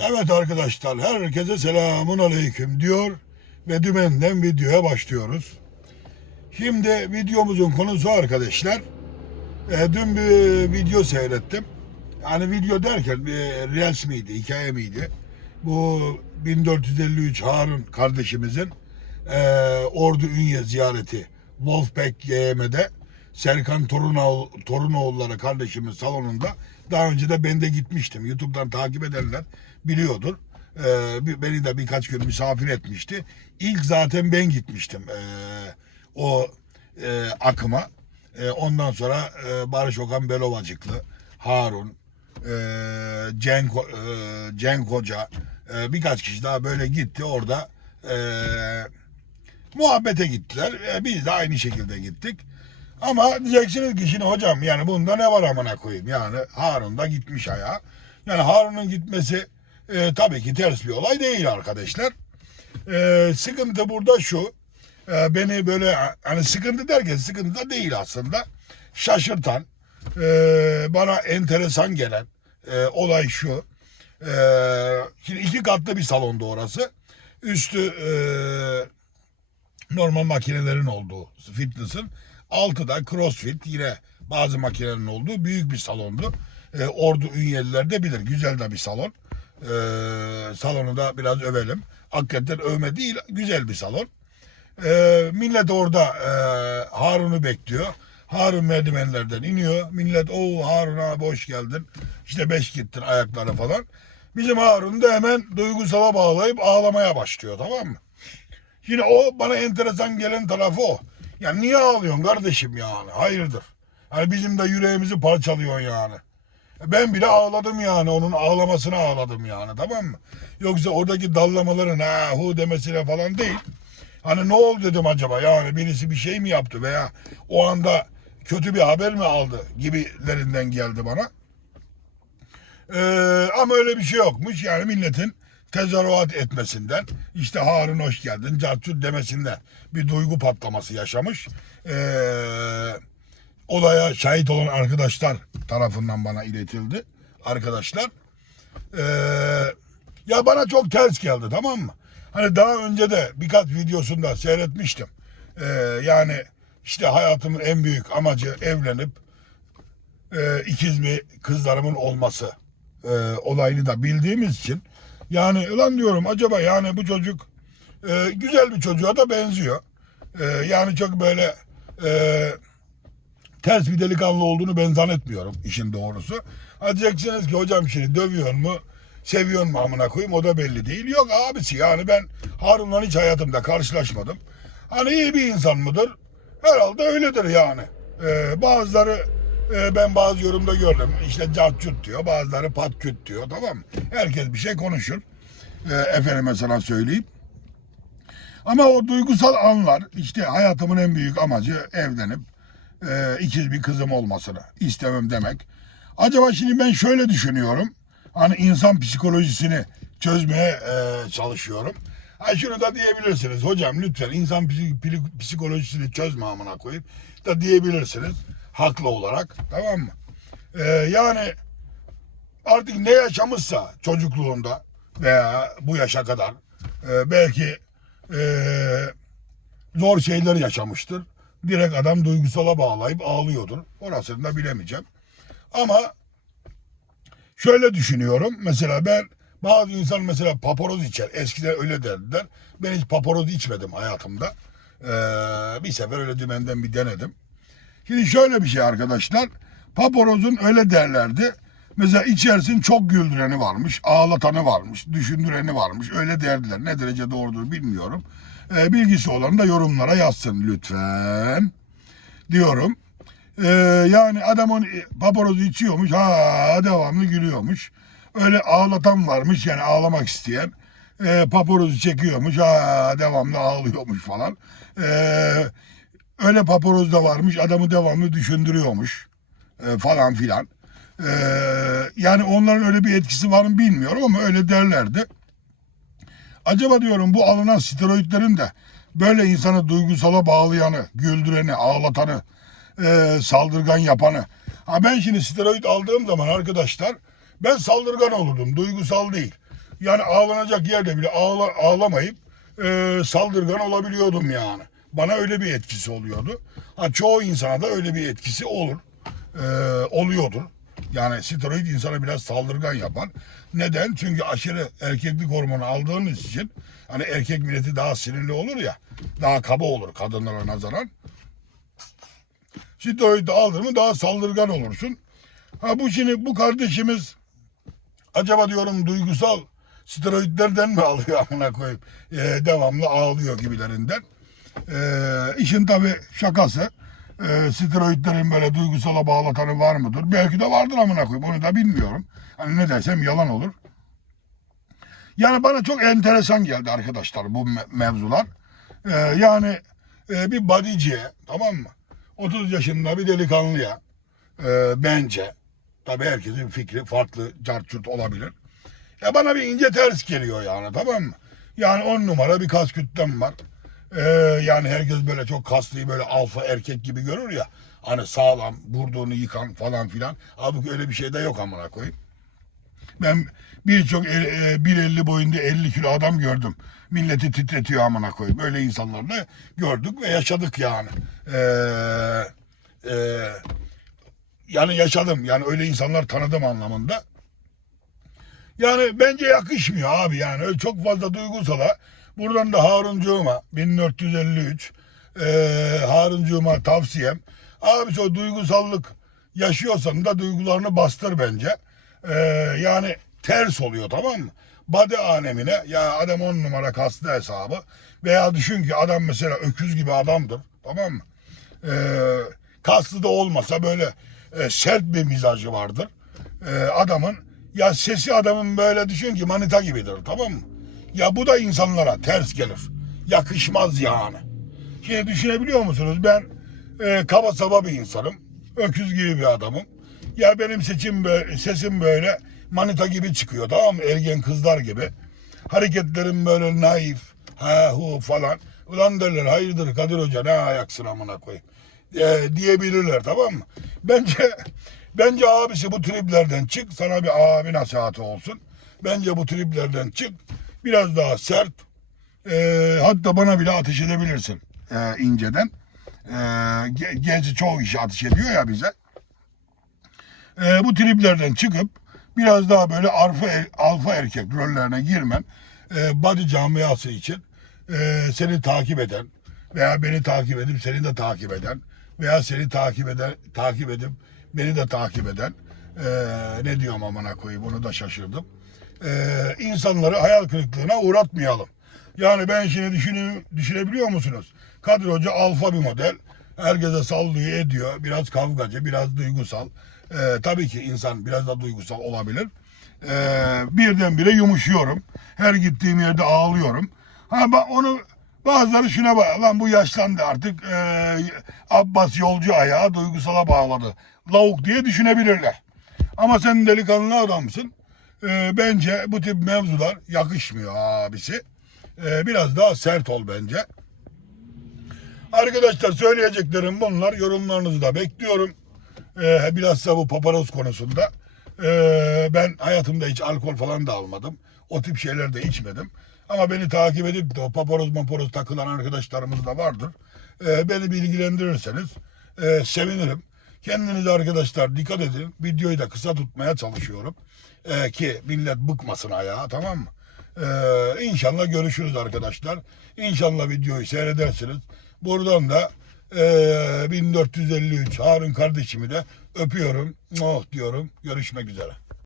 Evet arkadaşlar herkese selamun aleyküm diyor ve dümenden videoya başlıyoruz. Şimdi videomuzun konusu arkadaşlar e, dün bir video seyrettim. Yani video derken bir reels miydi, hikaye miydi? Bu 1453 Harun kardeşimizin e, Ordu Ünye ziyareti Wolfpack YM'de Serkan Torunoğlu, Torunoğulları kardeşimin salonunda daha önce de ben de gitmiştim. YouTube'dan takip edenler biliyordur. Ee, beni de birkaç gün misafir etmişti. İlk zaten ben gitmiştim ee, o e, akıma. E, ondan sonra e, Barış Okan Belovacıklı, Harun, e, Cenk, e, Cenk Hoca, e, birkaç kişi daha böyle gitti orada e, muhabbete gittiler. E, biz de aynı şekilde gittik. Ama diyeceksiniz ki şimdi hocam yani bunda ne var amına koyayım yani Harun da gitmiş ayağa. Yani Harun'un gitmesi e, tabii ki ters bir olay değil arkadaşlar. E, sıkıntı burada şu. e, beni böyle hani sıkıntı derken sıkıntı da değil aslında. Şaşırtan, e, bana enteresan gelen e, olay şu. E, şimdi iki katlı bir salonda orası. Üstü e, normal makinelerin olduğu fitness'ın altıda crossfit yine bazı makinelerin olduğu büyük bir salondu. Ee, Ordu Ünyeliler de bilir. Güzel de bir salon. Ee, salonu da biraz övelim. Hakikaten övme değil güzel bir salon. Ee, millet orada e, Harun'u bekliyor. Harun merdivenlerden iniyor. Millet o Harun abi hoş geldin. İşte beş gittin ayakları falan. Bizim Harun da hemen duygusala bağlayıp ağlamaya başlıyor tamam mı? Yine o bana enteresan gelen tarafı o. Ya niye ağlıyorsun kardeşim yani? Hayırdır? Hani bizim de yüreğimizi parçalıyorsun yani. Ben bile ağladım yani. Onun ağlamasına ağladım yani tamam mı? Yoksa oradaki dallamaların ha hu demesiyle falan değil. Hani ne oldu dedim acaba yani birisi bir şey mi yaptı veya o anda kötü bir haber mi aldı gibilerinden geldi bana. Ee, ama öyle bir şey yokmuş. Yani milletin tezahürat etmesinden, işte Harun hoş geldin, Cartür demesinden bir duygu patlaması yaşamış. Ee, olaya şahit olan arkadaşlar tarafından bana iletildi. Arkadaşlar. Ee, ya bana çok ters geldi tamam mı? Hani daha önce de birkaç videosunda seyretmiştim. Ee, yani işte hayatımın en büyük amacı evlenip e, ikiz bir kızlarımın olması e, olayını da bildiğimiz için yani ulan diyorum acaba yani bu çocuk e, güzel bir çocuğa da benziyor. E, yani çok böyle e, ters bir delikanlı olduğunu ben zannetmiyorum işin doğrusu. Ha diyeceksiniz ki hocam şimdi dövüyor mu? Seviyor mu amına koyayım o da belli değil. Yok abisi yani ben Harun'la hiç hayatımda karşılaşmadım. Hani iyi bir insan mıdır? Herhalde öyledir yani. Ee, bazıları e, ben bazı yorumda gördüm. İşte cartçut diyor. Bazıları patküt diyor. Tamam mı? Herkes bir şey konuşur. Ee, efendime sana söyleyeyim. Ama o duygusal anlar işte hayatımın en büyük amacı evlenip e, ikiz bir kızım olmasını istemem demek. Acaba şimdi ben şöyle düşünüyorum. Hani insan psikolojisini çözmeye e, çalışıyorum. Ha şunu da diyebilirsiniz. Hocam lütfen insan psikolojisini çözme amına koyayım da diyebilirsiniz. Haklı olarak. Tamam mı? E, yani artık ne yaşamışsa çocukluğunda veya bu yaşa kadar e, belki e, zor şeyler yaşamıştır. Direkt adam duygusala bağlayıp ağlıyordur. Orasını da bilemeyeceğim. Ama şöyle düşünüyorum. Mesela ben bazı insan mesela paporoz içer. Eskiden öyle derdiler. Ben hiç paporoz içmedim hayatımda. Ee, bir sefer öyle dümenden bir denedim. Şimdi şöyle bir şey arkadaşlar. Paporozun öyle derlerdi. Mesela içersin çok güldüreni varmış, ağlatanı varmış, düşündüreni varmış. Öyle derdiler. Ne derece doğrudur bilmiyorum. Ee, bilgisi olan da yorumlara yazsın lütfen. Diyorum. Ee, yani adamın paporozu içiyormuş, ha devamlı gülüyormuş. Öyle ağlatan varmış yani ağlamak isteyen. Ee, paporozu çekiyormuş, ha devamlı ağlıyormuş falan. Ee, öyle paporoz da varmış, adamı devamlı düşündürüyormuş e, falan filan. Ee, yani onların öyle bir etkisi var mı bilmiyorum ama öyle derlerdi. Acaba diyorum bu alınan steroidlerin de böyle insanı duygusala bağlayanı, güldüreni, ağlatanı, e, saldırgan yapanı. Ha ben şimdi steroid aldığım zaman arkadaşlar ben saldırgan olurdum, duygusal değil. yani ağlanacak yerde bile ağla, ağlamayıp e, saldırgan olabiliyordum yani. Bana öyle bir etkisi oluyordu. Ha, çoğu insana da öyle bir etkisi olur. E, oluyordur. Yani steroid insanı biraz saldırgan yapar. Neden? Çünkü aşırı erkeklik hormonu aldığınız için hani erkek milleti daha sinirli olur ya. Daha kaba olur kadınlara nazaran. Steroid aldın mı daha saldırgan olursun. Ha bu şimdi bu kardeşimiz acaba diyorum duygusal steroidlerden mi alıyor amına koyup e, devamlı ağlıyor gibilerinden. E, işin tabi şakası. E, steroidlerin böyle duygusala bağlatanı var mıdır? Belki de vardır amına koyup onu da bilmiyorum. Hani ne desem yalan olur. Yani bana çok enteresan geldi arkadaşlar bu me- mevzular. E, yani e, bir bodyciye tamam mı? 30 yaşında bir delikanlıya e, bence tabii herkesin fikri farklı carçurt olabilir. Ya bana bir ince ters geliyor yani tamam mı? Yani on numara bir kas kütlem var. Ee, yani herkes böyle çok kaslıyı böyle alfa erkek gibi görür ya. Hani sağlam vurduğunu yıkan falan filan. Halbuki öyle bir şey de yok amına koyayım. Ben birçok e, 1.50 boyunda 50 kilo adam gördüm. Milleti titretiyor amına koyayım. Öyle insanları da gördük ve yaşadık yani. Ee, e, yani yaşadım. Yani öyle insanlar tanıdım anlamında. Yani bence yakışmıyor abi yani öyle çok fazla duygusala. Buradan da Haruncuğuma 1453 eee Haruncuğuma tavsiyem. Abi o duygusallık yaşıyorsan da duygularını bastır bence. Eee, yani ters oluyor tamam mı? Body alemine ya adam on numara kastı hesabı veya düşün ki adam mesela öküz gibi adamdır tamam mı? Eee kaslı da olmasa böyle e, sert bir mizacı vardır. E, adamın ya sesi adamın böyle düşün ki manita gibidir tamam mı? Ya bu da insanlara ters gelir. Yakışmaz yani. Şimdi düşünebiliyor musunuz? Ben e, kaba saba bir insanım. Öküz gibi bir adamım. Ya benim seçim böyle, sesim böyle manita gibi çıkıyor tamam mı? Ergen kızlar gibi. Hareketlerim böyle naif. Ha hu falan. Ulan derler hayırdır Kadir Hoca ne ayaksın amına koyayım. E, diyebilirler tamam mı? Bence bence abisi bu triplerden çık. Sana bir abi nasihatı olsun. Bence bu triplerden çık. Biraz daha sert. E, hatta bana bile ateş edebilirsin e, inceden. E, ge- genci çoğu işi ateş ediyor ya bize. E, bu triplerden çıkıp biraz daha böyle alfa, alfa erkek rollerine girmen e, body camiası için e, seni takip eden veya beni takip edip seni de takip eden veya seni takip eden takip edip beni de takip eden e, ne diyorum amına koyayım onu da şaşırdım. E, insanları hayal kırıklığına uğratmayalım. Yani ben şimdi düşünü, düşünebiliyor musunuz? Kadir Hoca alfa bir model. Herkese sallıyor ediyor. Biraz kavgacı, biraz duygusal. E, tabii ki insan biraz da duygusal olabilir. E, birdenbire yumuşuyorum. Her gittiğim yerde ağlıyorum. Ha ben onu bazıları şuna bak lan bu yaşlandı artık e, Abbas yolcu ayağı duygusala bağladı. Lavuk diye düşünebilirler. Ama sen delikanlı adamsın. E, bence bu tip mevzular yakışmıyor abisi. E, biraz daha sert ol bence. Arkadaşlar söyleyeceklerim bunlar. Yorumlarınızı da bekliyorum. Ee, bilhassa bu paparoz konusunda. Ee, ben hayatımda hiç alkol falan da almadım. O tip şeyler de içmedim. Ama beni takip edip de o paparoz maparoz takılan arkadaşlarımız da vardır. Ee, beni bilgilendirirseniz e, sevinirim. Kendinize arkadaşlar dikkat edin. Videoyu da kısa tutmaya çalışıyorum. Ee, ki millet bıkmasın ayağa tamam mı? Ee, inşallah görüşürüz arkadaşlar. İnşallah videoyu seyredersiniz. Buradan da eee 1453 Harun kardeşimi de öpüyorum. Oh diyorum. Görüşmek üzere.